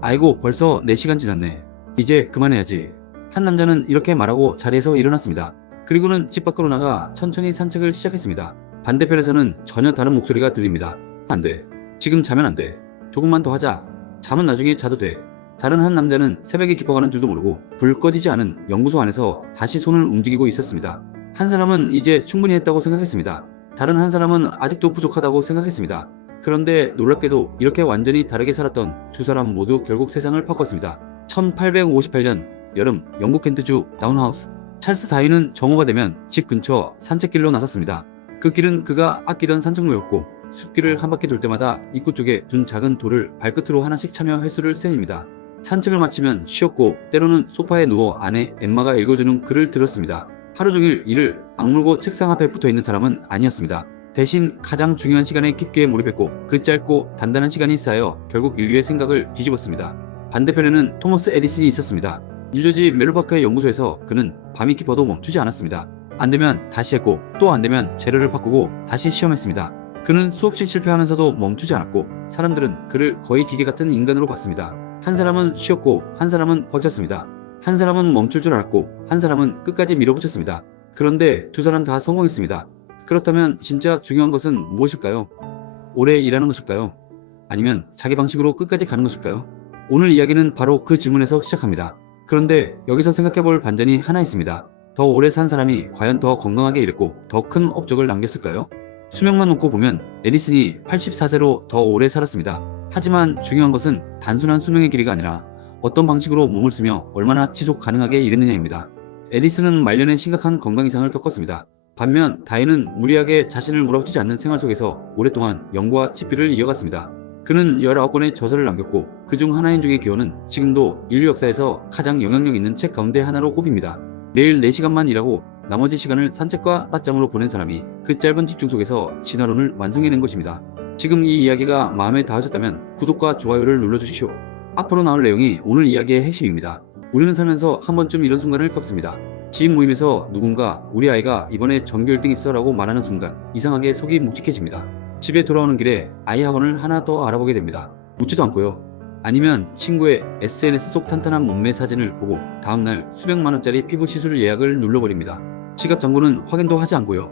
아이고 벌써 4시간 지났네. 이제 그만해야지. 한 남자는 이렇게 말하고 자리에서 일어났습니다. 그리고는 집 밖으로 나가 천천히 산책을 시작했습니다. 반대편에서는 전혀 다른 목소리가 들립니다. 안 돼. 지금 자면 안 돼. 조금만 더 하자. 잠은 나중에 자도 돼. 다른 한 남자는 새벽이 깊어가는 줄도 모르고 불 꺼지지 않은 연구소 안에서 다시 손을 움직이고 있었습니다. 한 사람은 이제 충분히 했다고 생각했습니다. 다른 한 사람은 아직도 부족하다고 생각했습니다. 그런데 놀랍게도 이렇게 완전히 다르게 살았던 두 사람 모두 결국 세상을 바꿨습니다. 1858년 여름 영국 켄트주 다운하우스. 찰스 다윈은 정오가 되면 집 근처 산책길로 나섰습니다. 그 길은 그가 아끼던 산책로였고 숲길을 한 바퀴 돌 때마다 입구 쪽에 둔 작은 돌을 발끝으로 하나씩 차며 횟수를 셉니다. 산책을 마치면 쉬었고 때로는 소파에 누워 아내 엠마가 읽어주는 글을 들었습니다. 하루 종일 이를 악물고 책상 앞에 붙어있는 사람은 아니었습니다. 대신 가장 중요한 시간에 깊게 몰입했고 그 짧고 단단한 시간이 쌓여 결국 인류의 생각을 뒤집었습니다. 반대편에는 토머스 에디슨이 있었습니다. 뉴저지 멜로파크의 연구소에서 그는 밤이 깊어도 멈추지 않았습니다. 안되면 다시 했고 또 안되면 재료를 바꾸고 다시 시험했습니다. 그는 수없이 실패하면서도 멈추지 않았고 사람들은 그를 거의 기계 같은 인간으로 봤습니다. 한 사람은 쉬었고 한 사람은 버텼습니다. 한 사람은 멈출 줄 알았고 한 사람은 끝까지 밀어붙였습니다. 그런데 두 사람 다 성공했습니다. 그렇다면 진짜 중요한 것은 무엇일까요? 오래 일하는 것일까요? 아니면 자기 방식으로 끝까지 가는 것일까요? 오늘 이야기는 바로 그 질문에서 시작합니다. 그런데 여기서 생각해볼 반전이 하나 있습니다. 더 오래 산 사람이 과연 더 건강하게 일했고 더 큰 업적을 남겼을까요? 수명만 놓고 보면 에디슨이 84세로 더 오래 살았습니다. 하지만 중요한 것은 단순한 수명의 길이가 아니라 어떤 방식으로 몸을 쓰며 얼마나 지속 가능하게 일했느냐입니다. 에디슨은 말년에 심각한 건강 이상을 겪었습니다. 반면 다윈은 무리하게 자신을 몰아붙이지 않는 생활 속에서 오랫동안 연구와 집필을 이어갔습니다. 그는 19권의 저서를 남겼고 그중 하나인 중의 기원은 지금도 인류 역사에서 가장 영향력 있는 책 가운데 하나로 꼽힙니다. 매일 4시간만 일하고 나머지 시간을 산책과 낮잠으로 보낸 사람이 그 짧은 집중 속에서 진화론을 완성해낸 것입니다. 지금 이 이야기가 마음에 닿으셨다면 구독과 좋아요를 눌러주십시오. 앞으로 나올 내용이 오늘 이야기의 핵심입니다. 우리는 살면서 한 번쯤 이런 순간을 겪습니다. 지인 모임에서 누군가 우리 아이가 이번에 전교 1등 했어 라고 말하는 순간 이상하게 속이 묵직해집니다. 집에 돌아오는 길에 아이 학원을 하나 더 알아보게 됩니다. 묻지도 않고요. 아니면 친구의 SNS 속 탄탄한 몸매 사진을 보고 다음날 수백만 원짜리 피부 시술 예약을 눌러버립니다. 지갑 잔고는 확인도 하지 않고요.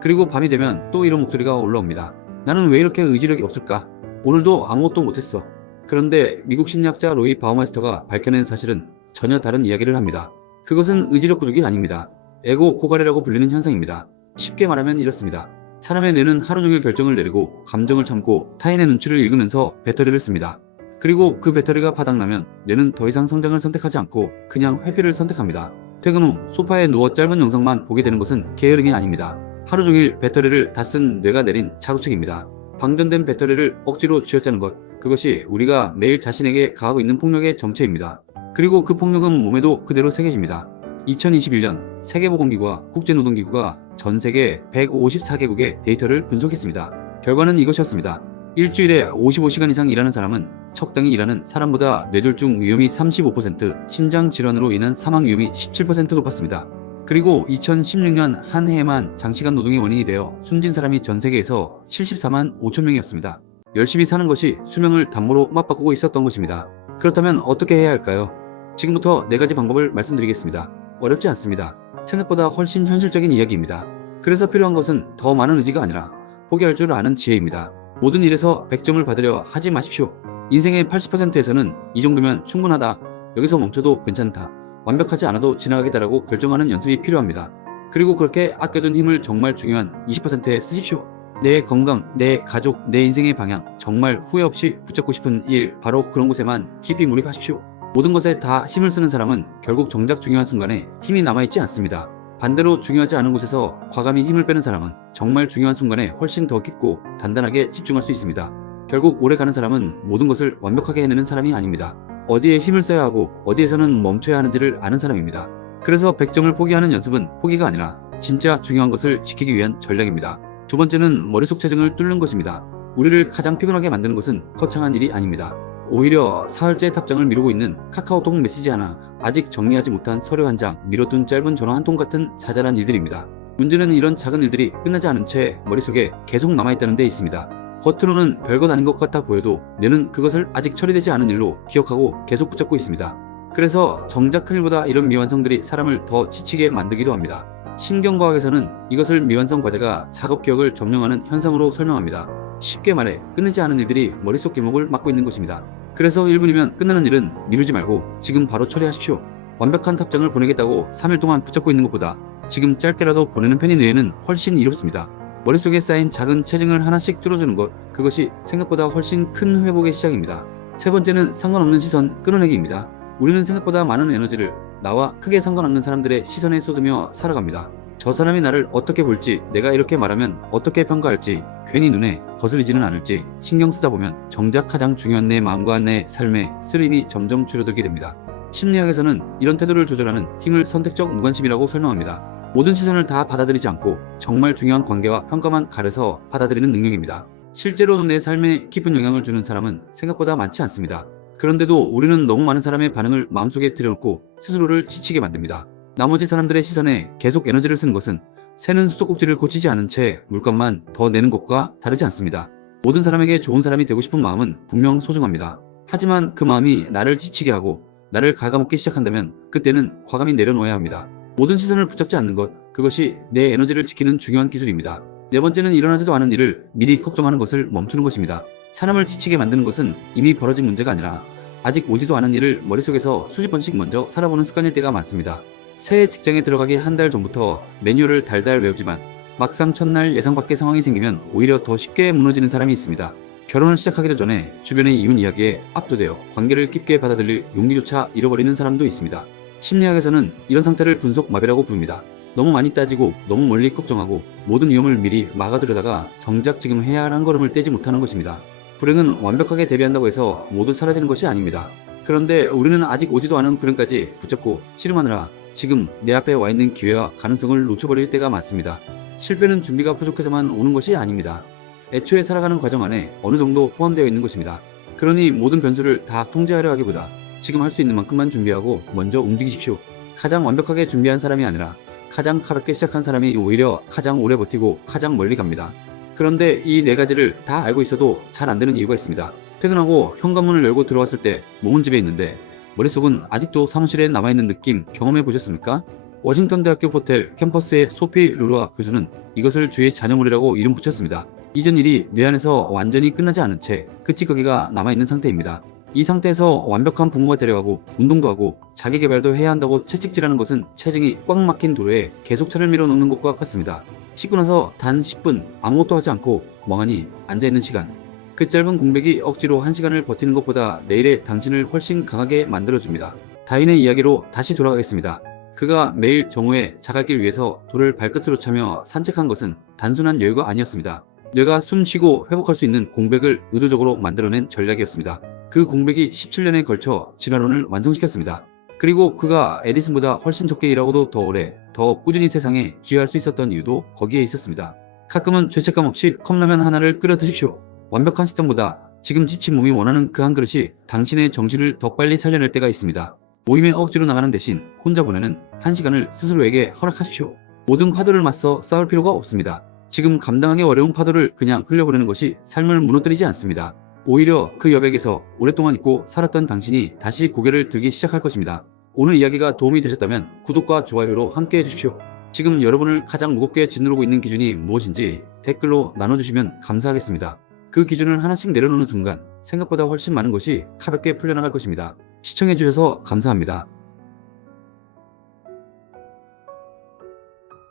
그리고 밤이 되면 또 이런 목소리가 올라옵니다. 나는 왜 이렇게 의지력이 없을까? 오늘도 아무것도 못했어. 그런데 미국 심리학자 로이 바우마이스터가 밝혀낸 사실은 전혀 다른 이야기를 합니다. 그것은 의지력 부족이 아닙니다. 에고 고갈이라고 불리는 현상입니다. 쉽게 말하면 이렇습니다. 사람의 뇌는 하루 종일 결정을 내리고 감정을 참고 타인의 눈치를 읽으면서 배터리를 씁니다. 그리고 그 배터리가 바닥나면 뇌는 더 이상 성장을 선택하지 않고 그냥 회피를 선택합니다. 퇴근 후 소파에 누워 짧은 영상만 보게 되는 것은 게으름이 아닙니다. 하루 종일 배터리를 다 쓴 뇌가 내린 자구책입니다. 방전된 배터리를 억지로 쥐어짜는 것, 그것이 우리가 매일 자신에게 가하고 있는 폭력의 정체입니다. 그리고 그 폭력은 몸에도 그대로 새겨집니다. 2021년 세계보건기구와 국제노동기구가 전 세계 154개국의 데이터를 분석했습니다. 결과는 이것이었습니다. 일주일에 55시간 이상 일하는 사람은 적당히 일하는 사람보다 뇌졸중 위험이 35%, 심장질환으로 인한 사망 위험이 17% 높았습니다. 그리고 2016년 한 해에만 장시간 노동의 원인이 되어 숨진 사람이 전 세계에서 74만 5천 명이었습니다. 열심히 사는 것이 수명을 담보로 맞바꾸고 있었던 것입니다. 그렇다면 어떻게 해야 할까요? 지금부터 4가지 방법을 말씀드리겠습니다. 어렵지 않습니다. 생각보다 훨씬 현실적인 이야기입니다. 그래서 필요한 것은 더 많은 의지가 아니라 포기할 줄 아는 지혜입니다. 모든 일에서 100점을 받으려 하지 마십시오. 인생의 80%에서는 이 정도면 충분하다, 여기서 멈춰도 괜찮다, 완벽하지 않아도 지나가겠다라고 결정하는 연습이 필요합니다. 그리고 그렇게 아껴둔 힘을 정말 중요한 20%에 쓰십시오. 내 건강, 내 가족, 내 인생의 방향, 정말 후회 없이 붙잡고 싶은 일, 바로 그런 곳에만 깊이 몰입하십시오. 모든 것에 다 힘을 쓰는 사람은 결국 정작 중요한 순간에 힘이 남아있지 않습니다. 반대로 중요하지 않은 곳에서 과감히 힘을 빼는 사람은 정말 중요한 순간에 훨씬 더 깊고 단단하게 집중할 수 있습니다. 결국 오래 가는 사람은 모든 것을 완벽하게 해내는 사람이 아닙니다. 어디에 힘을 써야 하고 어디에서는 멈춰야 하는지를 아는 사람입니다. 그래서 100점을 포기하는 연습은 포기가 아니라 진짜 중요한 것을 지키기 위한 전략입니다. 두 번째는 머릿속 체증을 뚫는 것입니다. 우리를 가장 피곤하게 만드는 것은 거창한 일이 아닙니다. 오히려 사흘째 답장을 미루고 있는 카카오톡 메시지 하나, 아직 정리하지 못한 서류 한 장, 미뤄둔 짧은 전화 한 통 같은 자잘한 일들입니다. 문제는 이런 작은 일들이 끝나지 않은 채 머릿속에 계속 남아있다는 데 있습니다. 겉으로는 별것 아닌 것 같아 보여도 뇌는 그것을 아직 처리되지 않은 일로 기억하고 계속 붙잡고 있습니다. 그래서 정작 큰일보다 이런 미완성들이 사람을 더 지치게 만들기도 합니다. 신경과학에서는 이것을 미완성 과제가 작업 기억을 점령하는 현상으로 설명합니다. 쉽게 말해 끝내지 않은 일들이 머릿속 길목을 막고 있는 것입니다. 그래서 1분이면 끝나는 일은 미루지 말고 지금 바로 처리하십시오. 완벽한 답장을 보내겠다고 3일 동안 붙잡고 있는 것보다 지금 짧게라도 보내는 편이 뇌에는 훨씬 이롭습니다. 머릿속에 쌓인 작은 체증을 하나씩 뚫어주는 것, 그것이 생각보다 훨씬 큰 회복의 시작입니다. 세 번째는 상관없는 시선 끌어내기입니다. 우리는 생각보다 많은 에너지를 나와 크게 상관없는 사람들의 시선에 쏟으며 살아갑니다. 저 사람이 나를 어떻게 볼지, 내가 이렇게 말하면 어떻게 평가할지, 괜히 눈에 거슬리지는 않을지 신경 쓰다 보면 정작 가장 중요한 내 마음과 내 삶의 쓰림이 점점 줄어들게 됩니다. 심리학에서는 이런 태도를 조절하는 힘을 선택적 무관심이라고 설명합니다. 모든 시선을 다 받아들이지 않고 정말 중요한 관계와 평가만 가려서 받아들이는 능력입니다. 실제로 내 삶에 깊은 영향을 주는 사람은 생각보다 많지 않습니다. 그런데도 우리는 너무 많은 사람의 반응을 마음속에 들여놓고 스스로를 지치게 만듭니다. 나머지 사람들의 시선에 계속 에너지를 쓰는 것은 새는 수도꼭지를 고치지 않은 채 물감만 더 내는 것과 다르지 않습니다. 모든 사람에게 좋은 사람이 되고 싶은 마음은 분명 소중합니다. 하지만 그 마음이 나를 지치게 하고 나를 갉아먹기 시작한다면 그때는 과감히 내려놓아야 합니다. 모든 시선을 붙잡지 않는 것, 그것이 내 에너지를 지키는 중요한 기술입니다. 네 번째는 일어나지도 않은 일을 미리 걱정하는 것을 멈추는 것입니다. 사람을 지치게 만드는 것은 이미 벌어진 문제가 아니라 아직 오지도 않은 일을 머릿속에서 수십 번씩 먼저 살아보는 습관일 때가 많습니다. 새 직장에 들어가기 한 달 전부터 매뉴얼을 달달 외우지만 막상 첫날 예상 밖의 상황이 생기면 오히려 더 쉽게 무너지는 사람이 있습니다. 결혼을 시작하기도 전에 주변의 이혼 이야기에 압도되어 관계를 깊게 받아들일 용기조차 잃어버리는 사람도 있습니다. 심리학에서는 이런 상태를 분속 마비라고 부릅니다. 너무 많이 따지고 너무 멀리 걱정하고 모든 위험을 미리 막아두려다가 정작 지금 해야 할 한 걸음을 떼지 못하는 것입니다. 불행은 완벽하게 대비한다고 해서 모두 사라지는 것이 아닙니다. 그런데 우리는 아직 오지도 않은 불행까지 붙잡고 씨름하느라 지금 내 앞에 와 있는 기회와 가능성을 놓쳐버릴 때가 많습니다. 실패는 준비가 부족해서만 오는 것이 아닙니다. 애초에 살아가는 과정 안에 어느 정도 포함되어 있는 것입니다. 그러니 모든 변수를 다 통제하려 하기보다 지금 할 수 있는 만큼만 준비하고 먼저 움직이십시오. 가장 완벽하게 준비한 사람이 아니라 가장 가볍게 시작한 사람이 오히려 가장 오래 버티고 가장 멀리 갑니다. 그런데 이 네 가지를 다 알고 있어도 잘 안 되는 이유가 있습니다. 퇴근하고 현관문을 열고 들어왔을 때 몸은 집에 있는데 머릿속은 아직도 사무실에 남아있는 느낌 경험해 보셨습니까? 워싱턴 대학교 호텔 캠퍼스의 소피 루루아 교수는 이것을 주의 잔여물이라고 이름 붙였습니다. 이전 일이 뇌 안에서 완전히 끝나지 않은 채 그 찌꺼기가 남아있는 상태입니다. 이 상태에서 완벽한 부모가 되려고 운동도 하고 자기 개발도 해야 한다고 채찍질하는 것은 체증이 꽉 막힌 도로에 계속 차를 밀어넣는 것과 같습니다. 씻고 나서 단 10분 아무것도 하지 않고 멍하니 앉아있는 시간, 그 짧은 공백이 억지로 1시간을 버티는 것보다 내일의 당신을 훨씬 강하게 만들어줍니다. 다윈의 이야기로 다시 돌아가겠습니다. 그가 매일 정오에 자갈길 위에서 돌을 발끝으로 차며 산책한 것은 단순한 여유가 아니었습니다. 뇌가 숨 쉬고 회복할 수 있는 공백을 의도적으로 만들어낸 전략이었습니다. 그 공백이 17년에 걸쳐 진화론을 완성시켰습니다. 그리고 그가 에디슨보다 훨씬 적게 일하고도 더 오래, 더 꾸준히 세상에 기여할 수 있었던 이유도 거기에 있었습니다. 가끔은 죄책감 없이 컵라면 하나를 끓여 드십시오. 완벽한 식단보다 지금 지친 몸이 원하는 그 한 그릇이 당신의 정신을 더 빨리 살려낼 때가 있습니다. 모임에 억지로 나가는 대신 혼자 보내는 1시간을 스스로에게 허락하십시오. 모든 파도를 맞서 싸울 필요가 없습니다. 지금 감당하기 어려운 파도를 그냥 흘려보내는 것이 삶을 무너뜨리지 않습니다. 오히려 그 여백에서 오랫동안 있고 살았던 당신이 다시 고개를 들기 시작할 것입니다. 오늘 이야기가 도움이 되셨다면 구독과 좋아요로 함께 해주십시오. 지금 여러분을 가장 무겁게 짓누르고 있는 기준이 무엇인지 댓글로 나눠주시면 감사하겠습니다. 그 기준을 하나씩 내려놓는 순간 생각보다 훨씬 많은 것이 가볍게 풀려나갈 것입니다. 시청해주셔서 감사합니다.